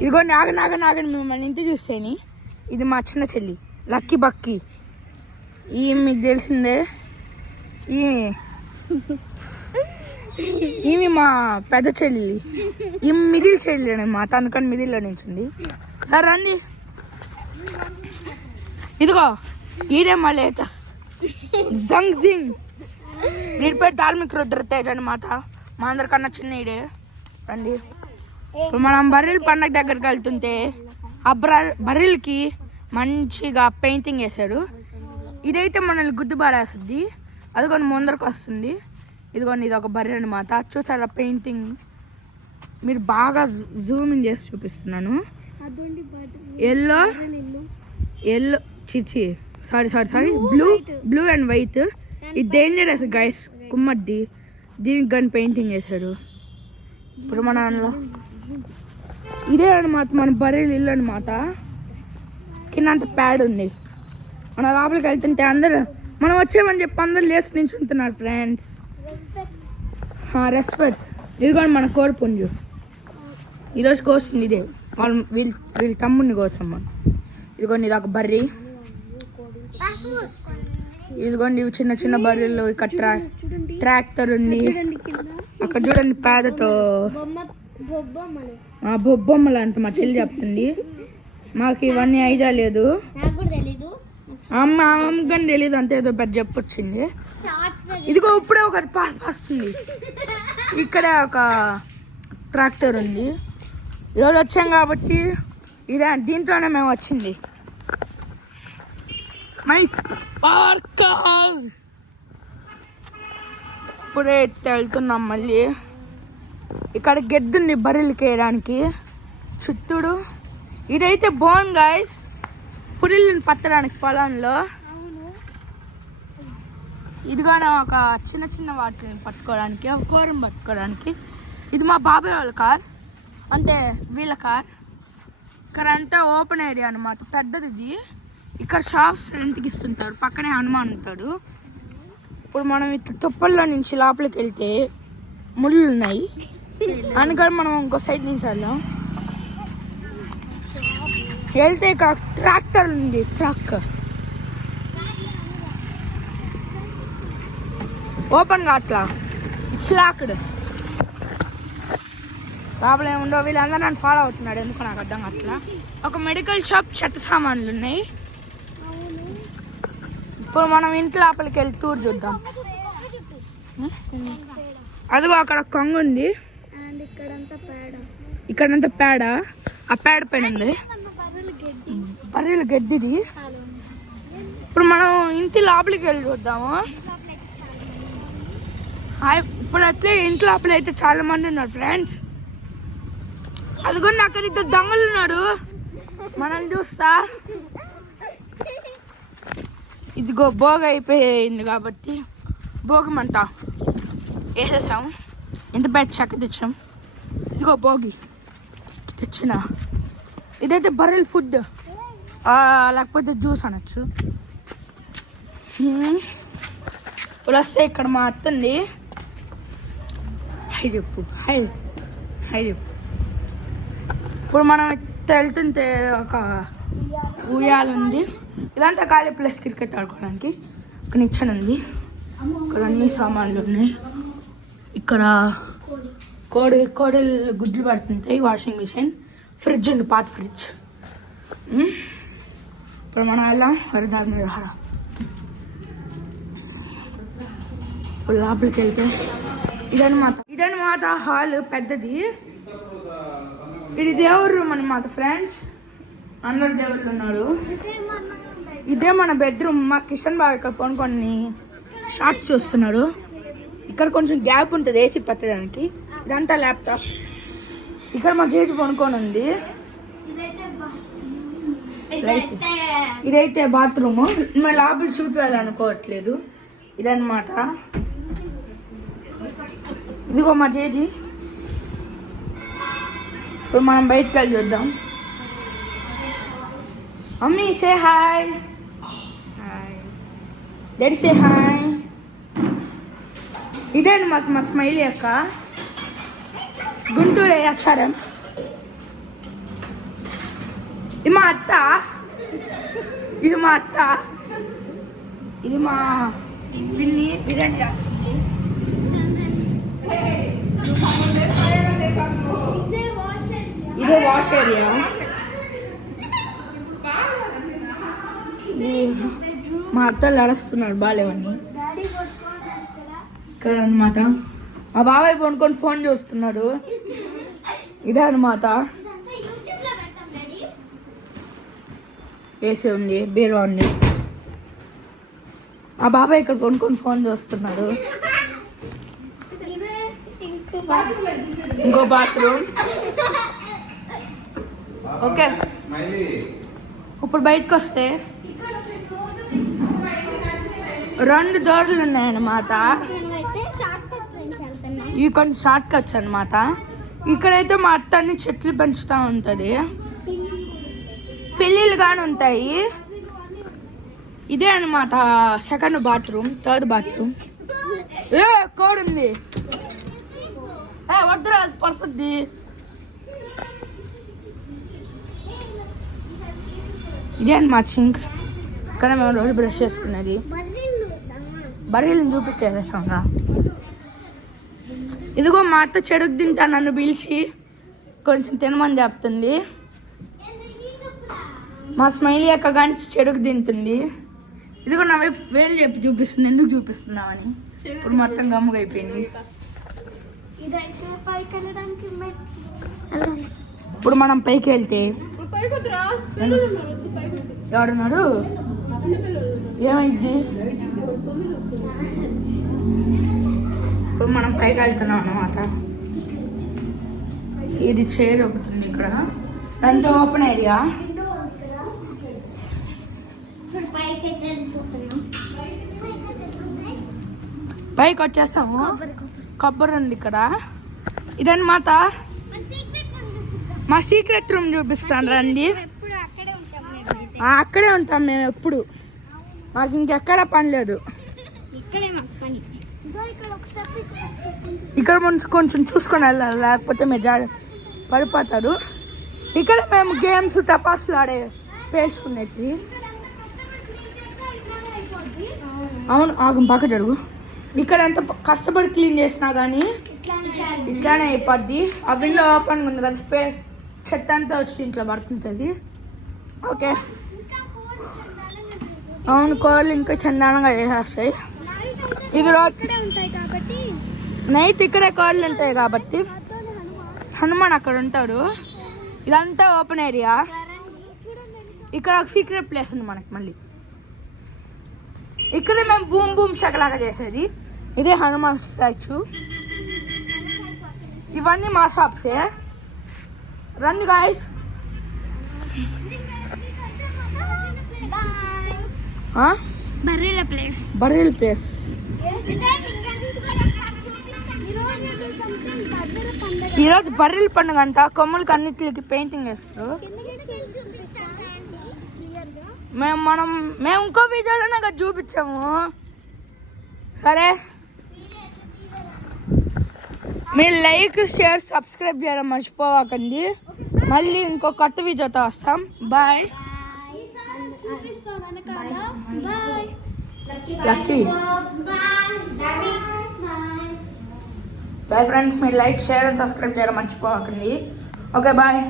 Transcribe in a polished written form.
ఇదిగో నాగని మిమ్మల్ని ఇంటి చూస్తేని ఇది మా చిన్న చెల్లి లక్కీ బక్కీ. ఈ మీకు తెలిసిందే, ఈమె మా పెద్ద చెల్లి, ఈ మిడిల్ చెల్లి మా తనకని మిడిల్లో నించుంది. సరే రండి. ఇదిగో ఈడే మా లేటెస్ట్ జంగ్ జింగ్. వీడి పేరు ధార్మిక రుద్రతేజ్ అనమాట. మా అందరికన్నా చిన్న ఈడే. రండి. ఇప్పుడు మనం బర్రెల పండగ దగ్గరికి వెళ్తుంటే ఆ బర్రెలకి మంచిగా పెయింటింగ్ వేసాడు. ఇదైతే మనల్ని గుర్తుపడేస్తుంది. అది కొన్ని ముందరకు వస్తుంది. ఇదిగోండి ఇది ఒక బర్రె అనమాట. చూసారా పెయింటింగ్? మీరు బాగా జూమింగ్ చేసి చూపిస్తున్నాను. ఎల్లో చిచి సారీ బ్లూ అండ్ వైట్. ఇది డేంజరస్ గైస్, కుమ్మద్ది. దీనికి గన్ పెయింటింగ్ చేశారు. ఇప్పుడు మన ఇదే అనమాట మన బర్రెలు ఇల్లు అనమాట. కింద అంత ప్యాడ్ ఉంది. మన లోపలికి వెళ్తుంటే అందరు మనం వచ్చామని చెప్పి అందరు లేచి నించుంటున్నారు ఫ్రెండ్స్. రెస్పెక్ట్. ఇదిగోండి మన కోడిపుంజు. ఈరోజు కోస్తుంది ఇదే. వీళ్ళ తమ్ముడిని కోసం మనం. ఇదిగోండి ఇది ఒక బర్రీ. ఇదిగోండి ఇవి చిన్న చిన్న బర్రెలు. ఇక్కడ ట్రాక్టర్ ఉంది. అక్కడ చూడండి పేదతో బొబ్బమ్మలు అంత మా చెల్లి చెప్తుంది. మాకు ఇవన్నీ ఐడియా లేదు. అమ్మకని తెలీదు అంతే, ఏదో పెద్ద చెప్పొచ్చింది. ఇదిగో ఇప్పుడే ఒకటి వస్తుంది. ఇక్కడ ఒక ట్రాక్టర్ ఉంది. ఈరోజు వచ్చాం కాబట్టి దీంట్లోనే మేము వచ్చింది. ఇప్పుడే వెళ్తున్నాం మళ్ళీ. ఇక్కడ గెద్దుంది బర్రెలకి వేయడానికి చుట్టూడు. ఇదైతే బాగుంది గాయస్, పురిళ్ళని పట్టడానికి పొలంలో. ఇదిగానే ఒక చిన్న చిన్న వాటిని పట్టుకోవడానికి, ఒక కూరని పట్టుకోవడానికి. ఇది మా బాబాయ్ వాళ్ళ కార్, అంటే వీళ్ళ కార్. ఇక్కడ అంతా ఓపెన్ ఏరియా అనమాట, పెద్దది ఇది. ఇక్కడ షాప్స్ రెంట్కి ఇస్తుంటారు, పక్కనే హనుమాన్ ఉంటాడు. ఇప్పుడు మనం ఇట్లా తుప్పల్లో నుంచి లోపలికి వెళ్తే ముళ్ళు ఉన్నాయి, అందుకని మనం ఇంకో సైడ్ నుంచి వెళ్దాం. వెళ్తే ఇక్కడ ట్రాక్టర్ ఉంది, ట్రక్ ఓపెన్ గా అట్లా ఇట్లాక్కడ లోపల ఏముండవు. వీళ్ళందరూ నన్ను ఫాలో అవుతున్నాడు, ఎందుకు నాకు అర్థం అట్లా. ఒక మెడికల్ షాప్, చెత్త సామాన్లు ఉన్నాయి. ఇప్పుడు మనం ఇంటి లోపలికి వెళ్ళి టూర్ చూద్దాం. అదిగో అక్కడ కొంగ ఉంది, ఇక్కడంతా పేడ, ఆ పేడ పైన ఉంది బర్రెలు గడ్డిది. ఇప్పుడు మనం ఇంటి లోపలికి వెళ్ళి చూద్దాము. ఇప్పుడు అట్లే ఇంటి లోపల అయితే చాలా మంది ఉన్నారు ఫ్రెండ్స్. అదిగోండి అక్కడ ఇద్దరు దొంగలు ఉన్నాడు, మనం చూస్తా. ఇదిగో భోగ అయిపోయింది కాబట్టి భోగమంతా వేసేసాము. ఎంత పెద్ద చెక్క తెచ్చాం. ఇదిగో భోగి తెచ్చిన. ఇదైతే బర్రెల ఫుడ్, లేకపోతే జ్యూస్ అనొచ్చు. ఇప్పుడు వస్తే ఇక్కడ మా అత్తుంది. హై చెప్పు, హై చెప్పు. ఇప్పుడు మనం వెళ్తుంటే ఒక ఉయ్యాల ఉంది. ఇదంతా ఖాళీ ప్లేస్, క్రికెట్ ఆడుకోవడానికి. ఒక నిచ్చెన ఉంది, ఇక్కడ అన్ని సామాన్లు ఉన్నాయి. ఇక్కడ కోడలు గుడ్లు పడుతుంటాయి, వాషింగ్ మిషన్, ఫ్రిడ్జ్ ఉంది, పాత ఫ్రిడ్జ్. ఇప్పుడు మనం వెళ్ళాం వరదారి మీద హారా. ఇప్పుడు లోపలికి వెళ్తే ఇదన్నమాట హాల్ పెద్దది. ఇది దేవుడు రూమ్ అనమాట ఫ్రెండ్స్, అందరు దేవుళ్ళు ఉన్నారు. ఇదే మన బెడ్రూమ్. మా కిషన్ బాబు ఇక్కడ కొన్ని షార్ట్స్ చూస్తున్నాడు. ఇక్కడ కొంచెం గ్యాప్ ఉంటుంది ఏసీ పెట్టడానికి. ఇదంతా ల్యాప్టాప్. ఇక్కడ మా చేసి కొనుక్కొని ఉంది. ఇదైతే బాత్రూమ్. మా లోపల చూపించాలనుకోవట్లేదు. ఇదన్నమాట. ఇదిగో మా చేజీ. ఇప్పుడు మనం బయటకు వెళ్ళి చూద్దాం. Mummy say hi. Daddy say hi. ఇదే అనమాట మా స్మైలీ అక్క, గుంటూరు వేస్తారం. ఇది మా అత్త, ఇది మా అత్త, ఇది మా పిన్ని బిర్యానీ చేస్తుంది. ఇదే వాష్ ఏరియా. మా అత్తలు నడుస్తున్నాడు బాగాలేవన్నీ ఇక్కడ అనమాట. మా బాబాయ్ కొనుక్కొని ఫోన్ చూస్తున్నాడు. ఇదే అనమాట ఏసీ ఉంది, బీరువా ఉంది. మా బాబాయ్ ఇక్కడ కొనుక్కొని ఫోన్ చూస్తున్నాడు. ఇంకో బాత్రూమ్. ఓకే, ఇప్పుడు బయటకు వస్తే 2 డోర్లు ఉన్నాయన్నమాట. ఇవి కొన్ని షార్ట్ కట్స్ అనమాట. ఇక్కడైతే మా అత్త అన్ని చెట్లు పెంచుతూ ఉంటుంది, పెళ్ళిళ్ళు కానీ ఉంటాయి. ఇదే అనమాట second bathroom, third bathroom. Code ఉంది, వద్దురా అది పడుతుంది. ఇదే అనమాట సింక్. ఇక్కడ మేము రోజు బ్రష్ చేసుకునేది. బర్రెలను చూపించేసాంగా. ఇదిగో మా అత్త చెడుకు తింటా నన్ను పిలిచి కొంచెం తినమని చెప్తుంది. మా స్మైలీ అక్క కానీ చెడుకు తింటుంది. ఇదిగో నా వైపు వేలు చెప్పి చూపిస్తుంది, ఎందుకు చూపిస్తున్నామని. ఇప్పుడు మొత్తం గమ్ముగా అయిపోయింది. ఇప్పుడు మనం పైకి వెళ్తే ఎవడున్నారు, ఏమైంది? ఇప్పుడు మనం పైకి వెళ్తున్నాం అన్నమాట. ఇది చైర్ ఒకటి ఇక్కడ, అంత ఓపెన్ ఏరియా. పైకి వచ్చేసాము. కొబ్బరి ఉంది ఇక్కడ. ఇదన్నమాట మా సీక్రెట్ రూమ్. చూపిస్తాను రండి. అక్కడే ఉంటాం మేము ఎప్పుడు, మాకు ఇంకెక్కడ పని లేదు. ఇక్కడ కొంచెం చూసుకొని వెళ్ళాలి, లేకపోతే మీరు పడిపోతారు. ఇక్కడ మేము గేమ్స్ తపాసులు ఆడే పేర్చుకునేది. అవును, ఆగం పక్క జరుగు. ఇక్కడ ఎంత కష్టపడి క్లీన్ చేసినా కానీ ఇట్లానే అయిపోద్ది. ఆ విండో ఓపెన్ ఉంది కదా, చెత్త అంతా వచ్చి ఇంట్లో పడుతుంటుంది. ఓకే, అవును, కోళ్ళు ఇంకా చందానంగా చేసేస్తాయి. ఇది నైట్ ఇక్కడే కోళ్ళు ఉంటాయి కాబట్టి హనుమాన్ అక్కడ ఉంటాడు. ఇదంతా ఓపెన్ ఏరియా. ఇక్కడ ఒక సీక్రెట్ ప్లేస్ ఉంది మనకి. మళ్ళీ ఇక్కడే మేము బూమ్ బూమ్ షకలాగా చేసేది. ఇదే హనుమాన్ స్టాచ్యూ. ఇవన్నీ మా షాప్సే. రండి గాయస్. బర్రెల ప్లేస్. ఈరోజు బర్రెల పండుగ అంట. కొమ్ములకి అన్నిటికి పెయింటింగ్ వేస్తారు. మేము ఇంకో వీడియోలోనే కదా చూపించాము. సరే, మీరు లైక్, షేర్, సబ్స్క్రైబ్ చేయడం మర్చిపోవకండి. మళ్ళీ ఇంకో కొత్త వీడియోతో వస్తాం. బాయ్. Lucky bye friends. మీరు లైక్, షేర్ అండ్ సబ్స్క్రైబ్ చేయడం మర్చిపోవకండి. Okay, bye.